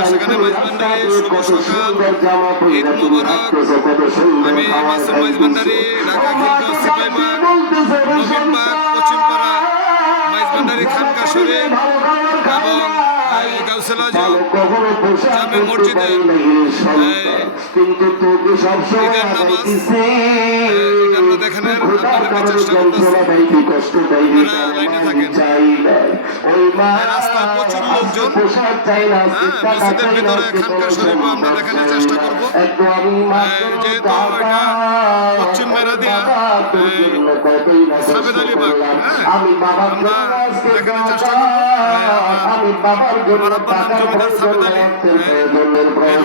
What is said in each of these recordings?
আশাখানে মাইজভান্ডারি শুভ সকাল, ঈদ মোবারক। আমি মাসুম মাইজভান্ডারি, ঢাকা খিলগাঁও সিপাহীবাগ নবীনবাগ পশ্চিমপাড়া মাইজভান্ডারি খানকা শরীফ এবং গাউসুল আজম জামে মসজিদে ঈদের নামাজ আমরা দেখানোর আপনাদেরকে চেষ্টা করতেছি। আপনারা লাইনে থাকেন। রাস্তায় প্রচুর লোকজন, মসজিদের ভিতরে খানকা শরীফ আমরা দেখানোর চেষ্টা করবো। যেহেতু এটা পশ্চিম মেরাদিয়া সাবেদ আলীবাগ, আমরা দেখানোর চেষ্টা করবো। আমার আব্বার নাম জমিদার সাবেদ আলী। এই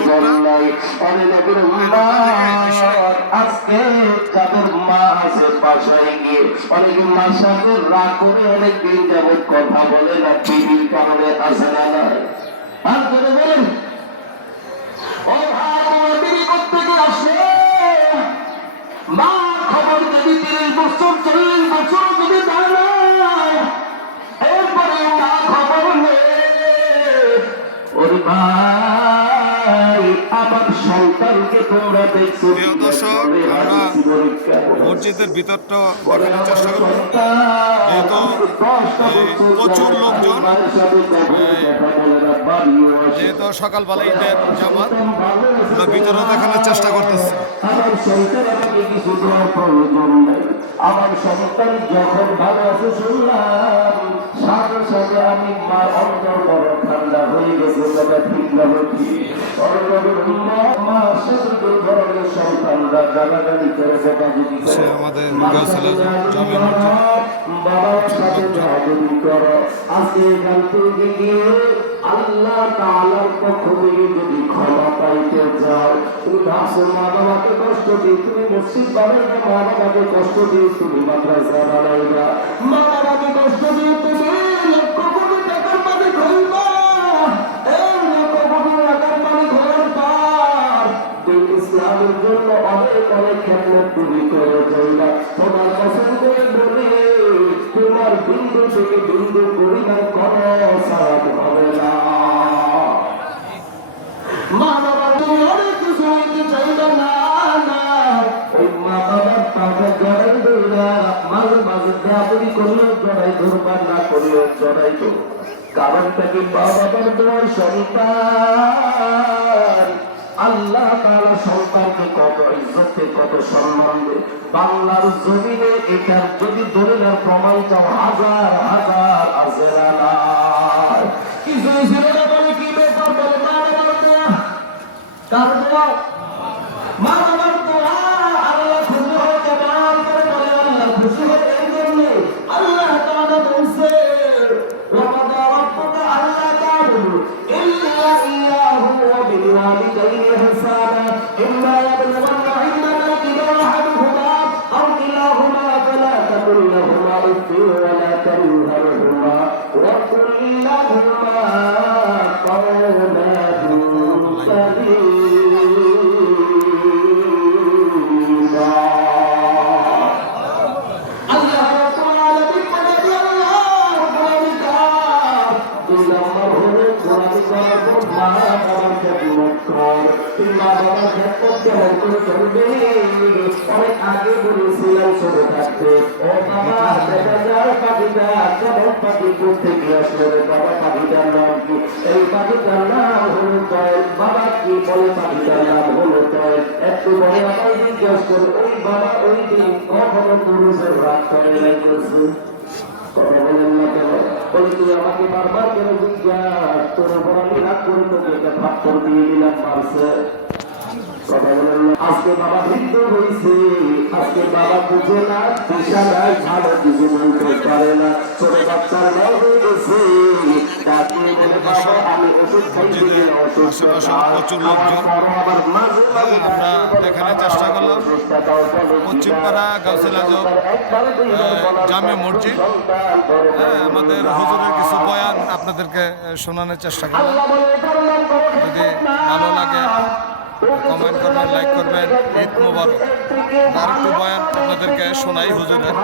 রোডটা আজকে যাদের মা আছে বাসায় গিয়ে অনেকে মার সাথে রাগ করে অনেকদিন যাবত কথা বলে না, টিভির কারণে আসে না। আর করে বলেন ও ভাই, তোমার বিবি কোত্থেকে আসে? মা খবর যদি 30 বছর 40 বছর যদি দেয় না, এরপরে মা খবর নেই। ওর ভাই আমার সন্তানকে তোমরা দেখছো। প্রিয় দর্শক, আমরা মসজিদের ভিতরটা দেখানোর চেষ্টা করব। যেহেতু প্রচুর লোকজন, যেহেতু সকালবেলা ঈদের জামাত, আমরা ভিতরে দেখানোর চেষ্টা করতেছি। আমার সন্তান আমাকে কিছু দেওয়ার প্রয়োজন নাই। আমার সন্তান যখন ভালো আছে শুনলাম, সাথে সাথে আমি মার অন্তর বড় ঠান্ডা হয়ে গেছে। কথা ঠিক না ঠিক সন্তানরা গালাগালি করে আমাদের বাবার সাথে ঝগড়ি করো। আজকে এখান থেকে গিয়ে আল্লাহ তাআলার পক্ষ থেকে যদি ক্ষমা পাইতে যাও, তুমি ভাবছো মা বাবাকে কষ্ট দিয়ে তুমি মসজিদ বানাইবা, মা বাবাকে কষ্ট দিয়ে তুমি মাদ্রাসা বানাইবা, মা বাবাকে কষ্ট দিয়ে তুমি লক্ষ কোটি টাকার মাঝে ঘুরবা। ইসলামের জন্য অনেক অনেক খেদমত তুমি করে যাইবা। তোমার পছন্দ বলে তোমার বিন্দু থেকে বিন্দু পরিমাণ কোনো সারাপ হবে না। মা বাবার তুমি অনেক কিছু হইতে চাইবা না, ওই মা বাবার টাকা জড়াই ধরবা, মাঝে মাঝে দেয়াবি করলেও জড়াই ধরবা, না করলেও জড়াই ধরবা। কারণটাকে মা বাবার তোমার সন্তান আল্লাহ তাআলা সন্তানকে কত ইজ্জতে কত সম্মান দেয়। বাংলার জমিনে এটার যদি দলিলের প্রমাণ চাও হাজার হাজার আছে না। কিছু ছেলেরা বলে কি ব্যাপার বলে মা বাবার দোয়া, কার দোয়া? মা বাবার দোয়া আল্লাহ খুশি হয় কেমন করে বলে? আল্লাহ খুশি হয় এই জন্য আল্লাহ তাআলা বলছে ওয়াদা রাব্বুকা আল্লা তা'বুদু ইল্লা ইয়্যাহু ওয়া বিল ওয়ালিদাইনি ইহসানা ইম্মা ইয়াবলুগhanna 'indaka al-kibara ahaduhuma aw kilahuma fala taqul lahumā uff wa la tanharhumā wa qul lahumā qawlan karīmā। আল্লাহ রাব্বুল আলামিন বলেন আল্লাহ বলেন ইল্লাল্লাহ কোরআন করার মা বাবার খেদমত কর। মা বাবার খেদমত কেমন করে করবে? অনেক আগে বলেছিলাম ছোট থাকতে, ও বাবা দেখা যায় পাখিটা কেমন পাখি করতে গিয়ে আসলে বাবা পাখিটার নাম কি? এই পাখিটার নাম হলো কয়েল। বাবা কি বলে? পাখিটার নাম হলো কয়েল। একটু বলে আমার জিজ্ঞাসা করে ওই বাবা ওই দিন কখনো পুরুষের রাগ করে রেখেছে? কথা বলেন না কেন? বলে তুই আমাকে বারবার কেন জিজ্ঞাসা? তোর উপর আমি রাগ করে তোকে একটা থাপ্পর দিয়ে দিলাম, মারছে। কথা বলেন না। আজকে বাবা বৃদ্ধ হয়েছে, আজকে বাবা বুঝে না, দিশা নাই, ভালো কিছু বলতে পারে না। ছোট বাচ্চার নাও হয়ে গেছে, আমি ওষুধ খাইতে গেলে অসুস্থ, আবার মাঝে আমরা দেখানোর চেষ্টা করলাম পশ্চিমপাড়া গাউসুল আজম জামে মসজিদ। আমাদের হুজুরের কিছু বয়ান আপনাদেরকে শোনানোর চেষ্টা করলাম। যদি ভালো লাগে কমেন্ট করবেন, লাইক করবেন। ঈদ মোবারক। আর একটু বয়ান আপনাদেরকে শোনাই হুজুরের।